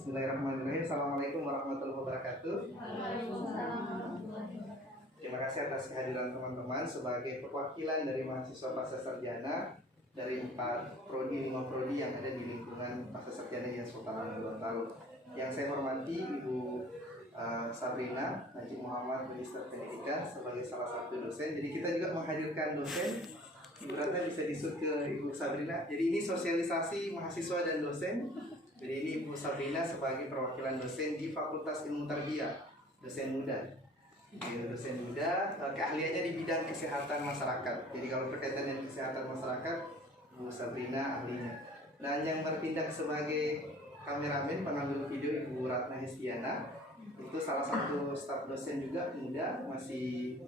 Bismillahirrahmanirrahim. Assalamualaikum warahmatullahi wabarakatuh. Terima kasih atas kehadiran teman-teman sebagai perwakilan dari mahasiswa pasca sarjana dari 4 prodi 5 prodi yang ada di lingkungan pasca sarjana yang Sultan Gorontalo. Yang saya hormati Ibu Sabrina Najib Muhammad, Magister Pendidikan sebagai salah satu dosen. Jadi kita juga menghadirkan dosen. Ibu Ratna bisa disut ke Ibu Sabrina. Jadi ini sosialisasi mahasiswa dan dosen. Jadi ini Ibu Sabrina sebagai perwakilan dosen di Fakultas Ilmu Tarbiyah, dosen muda. Dosen muda, keahliannya di bidang kesehatan masyarakat. Jadi kalau berkaitan dengan kesehatan masyarakat, Ibu Sabrina ahlinya. Dan yang bertindak sebagai kameramen pengambil video Ibu Ratna Hestiana, itu salah satu staf dosen juga muda, masih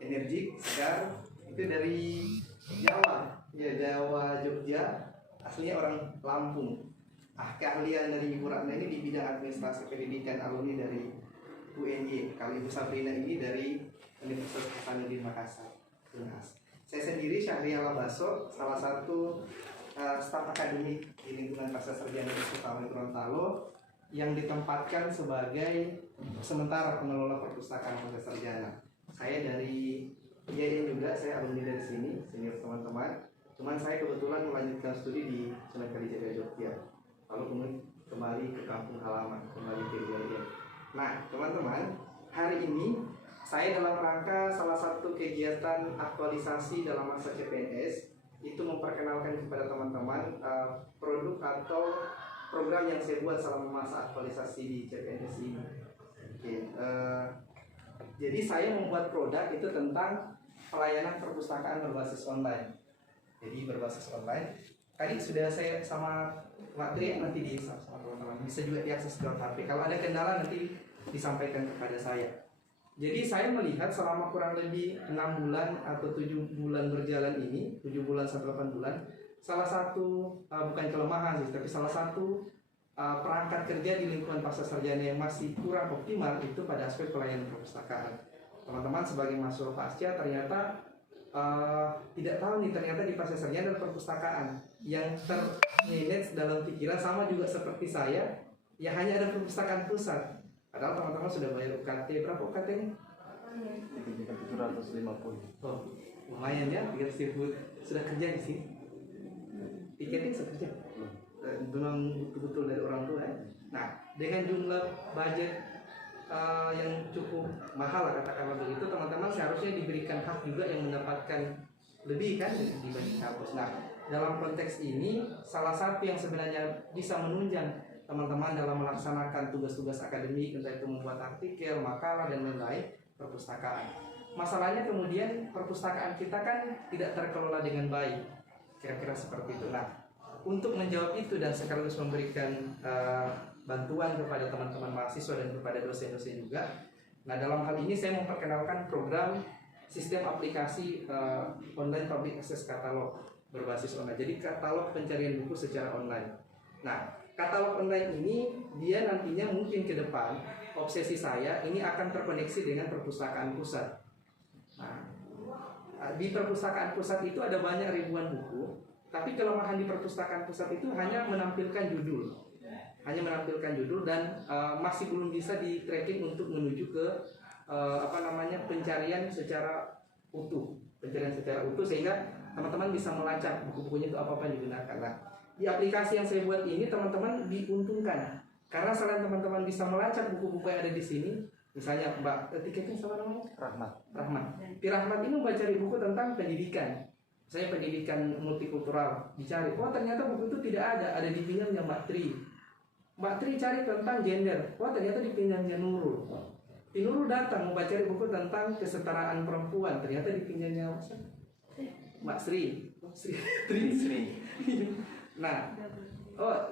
energik, segar. Itu dari Jawa, ya Jawa Jogja, aslinya orang Lampung. Keahlian dari Ibu Ratna ini di bidang administrasi pendidikan, alumni dari UNY. Kalau Ibu Sabrina ini dari Universitas Hasanuddin Makassar. Saya sendiri Syahrial Baso, salah satu staf akademik di lingkungan pasca sarjana di Sultan Gorontalo yang ditempatkan sebagai sementara pengelola perpustakaan pasca sarjana. Saya dari IAIN juga, saya alumni dari sini, senior teman-teman. Cuman saya kebetulan melanjutkan studi di Sunan Kalijaga Jogja. Lalu kembali ke kampung halaman, kembali ke IAIN. Nah, teman-teman, hari ini saya dalam rangka salah satu kegiatan aktualisasi dalam masa CPNS itu memperkenalkan kepada teman-teman produk atau program yang saya buat selama masa aktualisasi di CPNS ini. Jadi saya membuat produk itu tentang pelayanan perpustakaan berbasis online. Jadi berbasis online. Tadi sudah saya sama Pak Tri nanti sama teman-teman bisa juga diakses lewat HP. Kalau ada kendala nanti disampaikan kepada saya. Jadi saya melihat selama kurang lebih 6 bulan atau 7 bulan berjalan ini, 7 bulan sampai 8 bulan, salah satu bukan kelemahan sih, tapi salah satu perangkat kerja di lingkungan pasca sarjana yang masih kurang optimal itu pada aspek pelayanan perpustakaan. Teman-teman sebagai mahasiswa pasca ternyata tidak tahu nih, ternyata di pasca sarjana ada perpustakaan yang termanage dalam pikiran sama juga seperti saya, ya hanya ada perpustakaan pusat. Padahal teman-teman sudah bayar UKT, berapa UKT-nya? 750. Oh, lumayan ya, 300.000. Sudah kerja di sini? Tiketnya sudah kerja? Memang betul-betul dari orang tua ya. Nah, dengan jumlah budget yang cukup mahal lah katakanlah begitu, teman-teman seharusnya diberikan hak juga yang mendapatkan lebih kan dibanding kampus. Nah, dalam konteks ini salah satu yang sebenarnya bisa menunjang teman-teman dalam melaksanakan tugas-tugas akademik, entah itu membuat artikel, makalah dan lain-lain, perpustakaan. Masalahnya kemudian perpustakaan kita kan tidak terkelola dengan baik, kira-kira seperti itu. Nah, untuk menjawab itu dan sekaligus memberikan bantuan kepada teman-teman mahasiswa dan kepada dosen-dosen juga. Nah, dalam hal ini saya memperkenalkan program sistem aplikasi online public access katalog berbasis online. Jadi katalog pencarian buku secara online. Nah, katalog online ini dia nantinya mungkin ke depan obsesi saya ini akan terkoneksi dengan perpustakaan pusat. Nah, di perpustakaan pusat itu ada banyak ribuan buku, tapi kelemahan di perpustakaan pusat itu hanya menampilkan judul. Dan masih belum bisa di tracking untuk menuju ke pencarian secara utuh, sehingga teman-teman bisa melacak buku-bukunya itu apa yang digunakan. Nah, di aplikasi yang saya buat ini teman-teman diuntungkan karena selain teman-teman bisa melacak buku-buku yang ada di sini, misalnya Mbak tiketnya sama namanya Rahmat. Rahmat ini membaca buku tentang pendidikan. Saya pendidikan multikultural, dicari, ternyata buku itu tidak ada di pinjamnya Mbak Tri. Mbak Tri cari tentang gender, ternyata di pinjamnya Nurul. Nurul datang membaca buku tentang kesetaraan perempuan, ternyata di pinjamnya Mbak Sri. Nah,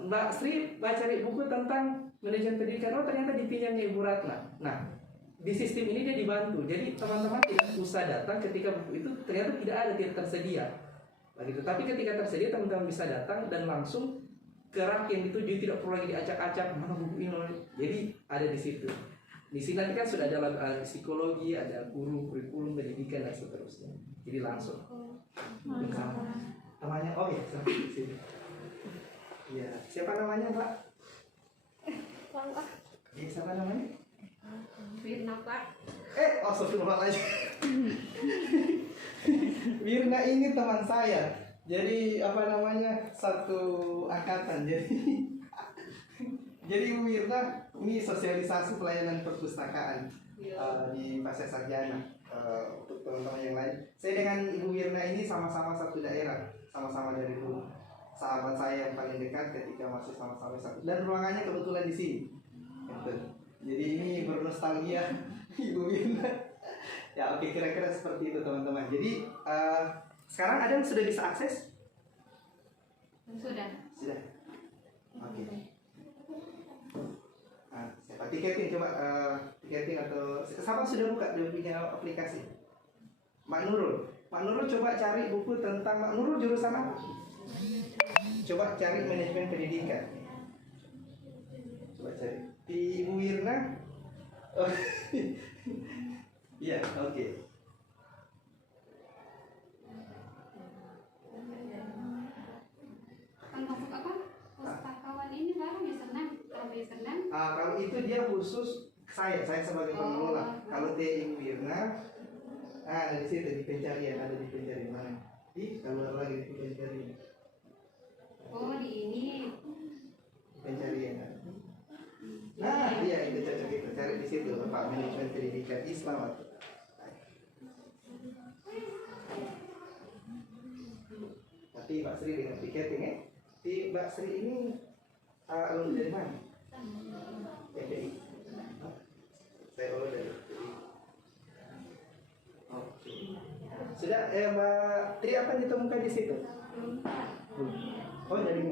Mbak Sri baca buku tentang manajemen pendidikan, ternyata di pinjamnya Ibu Ratna. Nah, di sistem ini dia dibantu. Jadi teman-teman tidak usah datang ketika buku itu ternyata tidak tersedia. Begitu. Tapi ketika tersedia teman-teman bisa datang dan langsung ke rak yang dituju, tidak perlu lagi diacak-acak mana buku ini. Jadi ada di situ. Di sini nanti kan sudah ada psikologi, ada guru, kurikulum, pendidikan dan seterusnya. Jadi langsung. Namanya, oh ya, sampai di sini. Iya, siapa namanya Pak? Siapa namanya? Mirna Pak. Astagfirullahaladzim. Mirna ini teman saya. Jadi apa namanya, satu angkatan. Jadi Ibu Mirna ini sosialisasi pelayanan perpustakaan di Pasca Sarjana untuk teman-teman yang lain. Saya dengan Ibu Mirna ini sama-sama satu daerah, sama-sama dari dulu. Sahabat saya yang paling dekat ketika masih sama-sama satu. Dan ruangannya kebetulan di sini. Gitu. Jadi ini bernostalgia Ibu Mirna. Ya oke, kira-kira seperti itu teman-teman. Jadi sekarang ada yang sudah bisa akses? Sudah. Oke. Nah, siapa tiketing coba tiketing atau siapa sudah buka dia punya aplikasi? Mak Nurul coba cari buku tentang Mak Nurul jurusan apa? Coba cari manajemen pendidikan. Coba cari. Di Ibu Wirna. Oh. Iya, oke. Untuk apa? Pustakawan ini baru di Senen. Kalau di Senen. Kalau itu dia khusus saya sebagai pengelola. Kalau dia Ibu Wirna, ada di situ di pencarian, ada di pencarian mana? Keluar lagi di pencarian. Oh, di ini. Pencarian. Iya itu cocok, kita cari di situ Pak, manajemen pendidikan Islam atau tapi Mbak Sri dengan tiketing ya. Di Mbak Sri ini alumni dari mana? PPI. Saya alumni dari PPI. Oke. Sudah Mbak Tri apa yang ditemukan di situ? Oh dari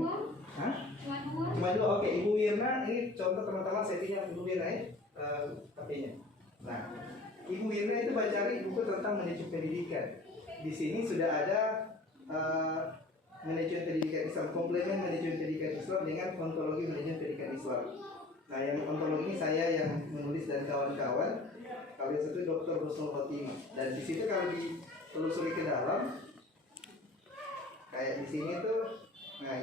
Hah? Cuma dua. Oke, Ibu Wirna ini contoh teman-teman settingnya Ibu Wirna ya, HP-nya. Nah, Ibu Wirna itu cari buku tentang manajemen pendidikan. Di sini sudah ada manajemen pendidikan Islam, komplement manajemen pendidikan Islam dengan ontologi manajemen pendidikan Islam. Nah, yang ontologi ini saya yang menulis dan kawan-kawan. Kalau yang satu Dr. Rusnul Khotimah. Dan di situ kalau ditelusuri ke dalam, kayak di sini tuh, nah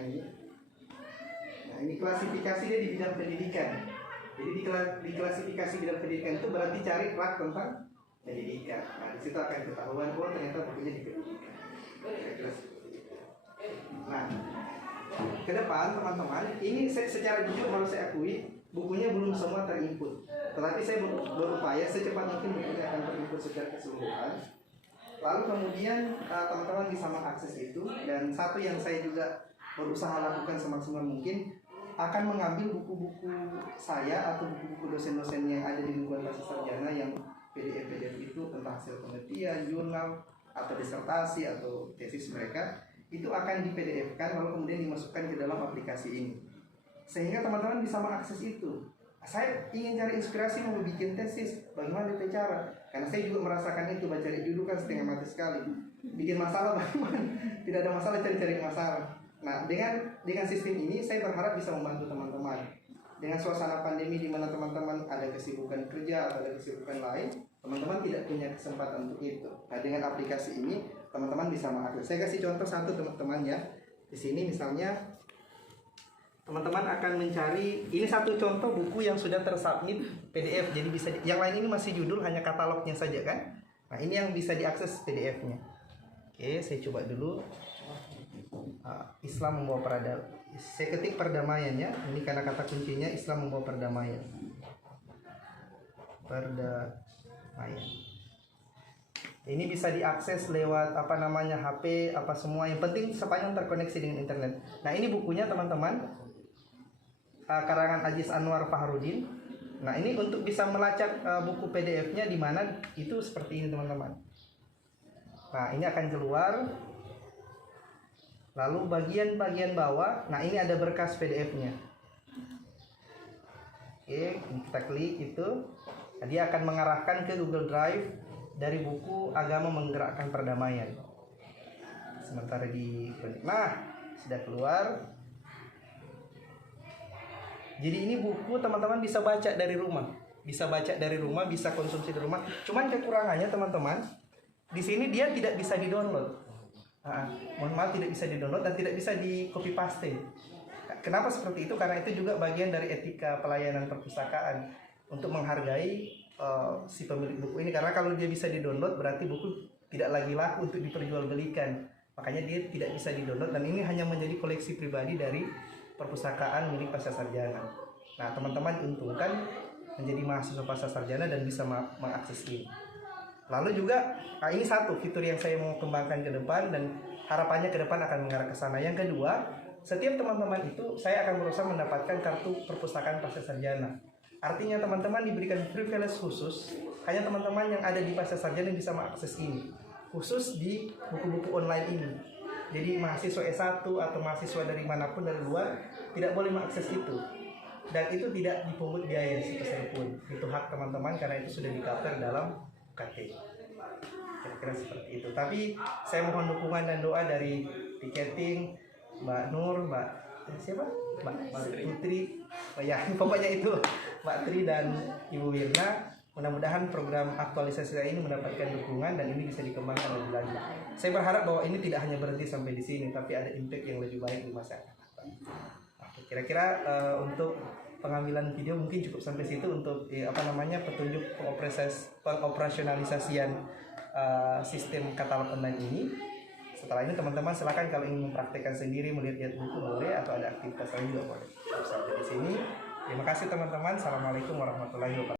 ini klasifikasi dia di bidang pendidikan. Jadi di klasifikasi bidang pendidikan itu berarti cari rak tentang pendidikan. Nah di situ akan ketahuan ternyata bukunya di pendidikan. Nah ke depan teman-teman, ini secara jujur harus saya akui bukunya belum semua terinput. Tetapi saya berupaya secepat mungkin bukunya akan terinput secara keseluruhan. Lalu kemudian teman-teman bisa mengakses itu. Dan satu yang saya juga berusaha lakukan semaksimal mungkin, akan mengambil buku-buku saya atau buku-buku dosen-dosen yang ada di lingkungan Pasca Sarjana yang PDF itu tentang hasil penelitian, jurnal, atau disertasi atau tesis mereka, itu akan di PDF-kan lalu kemudian dimasukkan ke dalam aplikasi ini. Sehingga teman-teman bisa mengakses itu. Saya ingin cari inspirasi mau bikin tesis, bagaimana itu cara? Karena saya juga merasakan itu, baca judul kan setengah mati sekali. Bikin masalah bagaimana? Tidak ada masalah, cari masalah. Nah, dengan sistem ini saya berharap bisa membantu teman-teman. Dengan suasana pandemi di mana teman-teman ada kesibukan kerja atau ada kesibukan lain, teman-teman tidak punya kesempatan untuk itu. Nah, dengan aplikasi ini teman-teman bisa mengakses. Saya kasih contoh satu teman-teman ya. Di sini misalnya teman-teman akan mencari, ini satu contoh buku yang sudah tersubmit PDF. Jadi bisa yang lain ini masih judul, hanya katalognya saja kan. Nah, ini yang bisa diakses PDF-nya. Oke, saya coba dulu. Islam membawa perdamaian. Saya ketik perdamaian ya. Ini karena kata kuncinya Islam membawa perdamaian. Perdamaian. Ini bisa diakses lewat HP, apa semua. Yang penting sepanjang terkoneksi dengan internet. Nah, ini bukunya teman-teman. Karangan Aziz Anwar Fahrudin. Nah, ini untuk bisa melacak buku PDF-nya di mana itu seperti ini teman-teman. Nah, ini akan keluar. Lalu bagian bawah, nah ini ada berkas PDF-nya. Oke, kita klik itu. Nah, dia akan mengarahkan ke Google Drive dari buku Agama Menggerakkan Perdamaian. Sementara sudah keluar. Jadi ini buku teman-teman bisa baca dari rumah. Bisa konsumsi di rumah. Cuman kekurangannya teman-teman, di sini dia tidak bisa di-download. Mohon maaf, tidak bisa di-download dan tidak bisa di copy paste. Kenapa seperti itu? Karena itu juga bagian dari etika pelayanan perpustakaan. untuk menghargai si pemilik buku ini, karena kalau dia bisa di-download berarti buku tidak lagi laku untuk diperjualbelikan. Makanya dia tidak bisa di-download dan ini hanya menjadi koleksi pribadi dari perpustakaan milik pasca sarjana. Nah, teman-teman diuntungkan menjadi mahasiswa pasca sarjana dan bisa mengakses ini. Lalu juga ini satu fitur yang saya mau kembangkan ke depan dan harapannya ke depan akan mengarah ke sana. Yang kedua, setiap teman-teman itu saya akan berusaha mendapatkan kartu perpustakaan pasca sarjana. Artinya teman-teman diberikan privilege khusus, hanya teman-teman yang ada di pasca sarjana bisa mengakses ini, khusus di buku-buku online ini. Jadi mahasiswa S1 atau mahasiswa dari manapun dari luar tidak boleh mengakses itu. Dan itu tidak dipungut biaya sepeser pun. Itu hak teman-teman karena itu sudah di-cover dalam UKT. Kira-kira seperti itu. Tapi saya mohon dukungan dan doa dari tiketing, Mbak Nur, Mbak siapa? Mbak Putri. Oh ya, pokoknya itu Mbak Tri dan Ibu Wirna. Mudah-mudahan program aktualisasi saya ini mendapatkan dukungan dan ini bisa dikembangkan lebih lanjut. Saya berharap bahwa ini tidak hanya berhenti sampai di sini, tapi ada impact yang lebih baik di masyarakat. Oke, kira-kira untuk pengambilan video mungkin cukup sampai situ untuk petunjuk pengoperasionalisasian sistem katalog online ini. Setelah ini teman-teman silakan kalau ingin mempraktekkan sendiri, melihat buku boleh, atau ada aktivitas lain juga boleh. Sampai di sini. Terima kasih teman-teman. Assalamualaikum warahmatullahi wabarakatuh.